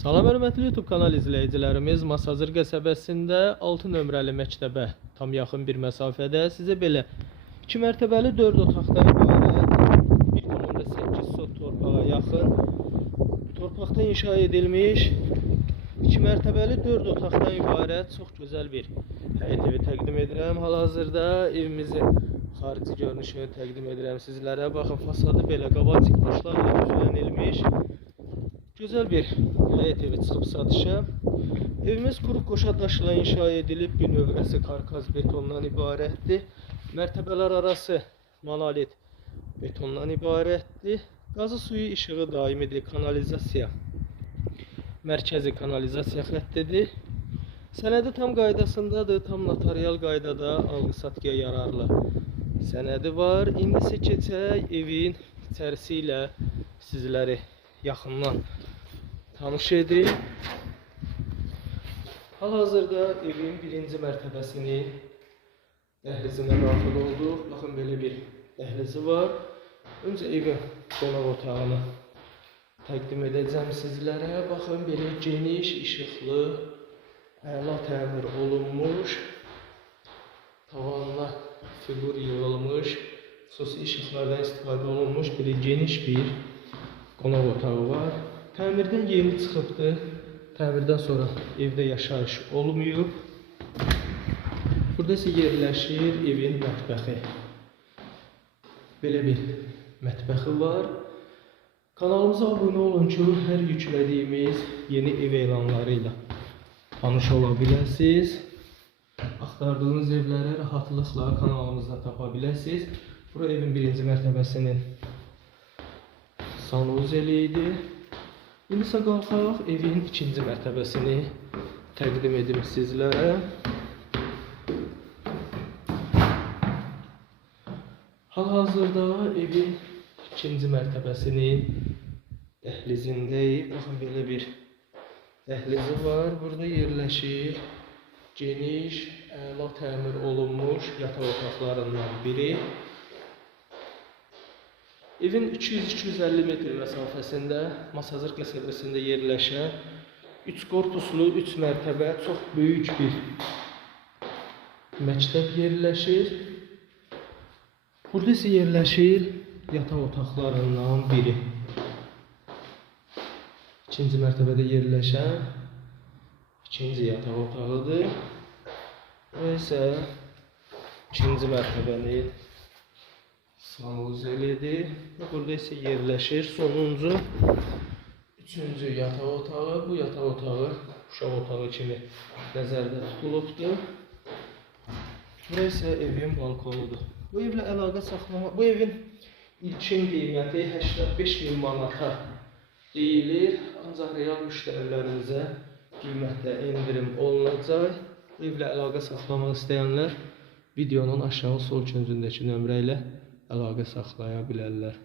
Salam hörmətli YouTube kanal izləyicilərimiz, Masazır qəsəbəsində 6 nömrəli məktəbə tam yaxın bir məsafədə sizə belə 2 mərtəbəli 4 otaqdan ibarət 1.8 sot torpağa yaxın torpaqda inşa edilmiş 2 mərtəbəli 4 otaqdan ibarət çox gözəl bir həyət evi təqdim edirəm. Hal-hazırda evimizin xarici görünüşünü təqdim edirəm sizlərə. Baxın, fasadı belə qabatik daşlarla düzlənilmiş. Güzel bir həyət evi çıxıb satışa. Evimiz kuru qoşa daşla inşa edilib, bir növrəsi karkaz betondan ibarətdir. Mərtəbələr arası monolit betondan ibarətdir. Qazı suyu işığı daimidir, kanalizasiya. Mərkəzi kanalizasiya xəttidir. Sənədi tam qaydasındadır, tam notarial qaydada alqı-satqıya yararlı sənədi var. İndi isə keçək evin içərisi ilə sizləri yaxından tanış edeyim. Hal-hazırda evin birinci mərtəbəsinin dəhlizinə daxil olduq. Baxın belə bir dəhlizi var. Öncə evin qonaq otağını təqdim edəcəm sizlərə. Baxın belə geniş, işıqlı, əla təmir olunmuş, tavanına figur yığılmış, xüsusi işıqlardan istifadə olunmuş belə geniş bir qonaq otağı var. Təmirdən yeni çıxıbdı. Təmirdən sonra evdə yaşayış olmayıb. Burada isə yerləşir evin mətbəxi. Belə bir mətbəxi var. Kanalımıza abunə olun ki, hər yüklədiyimiz yeni ev elanları tanış ola biləsiniz. Axtardığınız evləri rahatlıqla kanalımızda tapa biləsiniz. Bura evin birinci mərtəbəsinin sanuzeli idi. İndi isə qalxaq evin ikinci mərtəbəsini təqdim edim sizlərə. Hal-hazırda evin ikinci mərtəbəsinin dəhlizindəyik. Baxın belə bir dəhlizi var. Burada yerləşir geniş, əla təmir olunmuş yataq otaqlarından biri. Evin 200-250 metr məsafəsində Masazır qəsəbəsində yerləşən 3 korpuslu, 3 mərtəbə çox böyük bir məktəb yerləşir. Burada isə yerləşir yataq otaqlarından biri. İkinci mərtəbədə yerləşən ikinci yataq otağıdır. Bu isə ikinci mərtəbənin sanuzelidir. Burada isə yerləşir sonuncu üçüncü yataq otağı. Bu yataq otağı uşaq otağı kimi nəzərdə tutulubdur. Bura isə evin balkonudur. Bu evlə əlaqə saxlama, bu evin ilkin qiyməti 85 min manata deyilir. Ancaq real müştərilərimizə qiymətdə endirim olunacaq. Evlə əlaqə saxlamaq istəyənlər videonun aşağı sol küncündəki nömrə ilə əlaqə saxlaya bilərlər.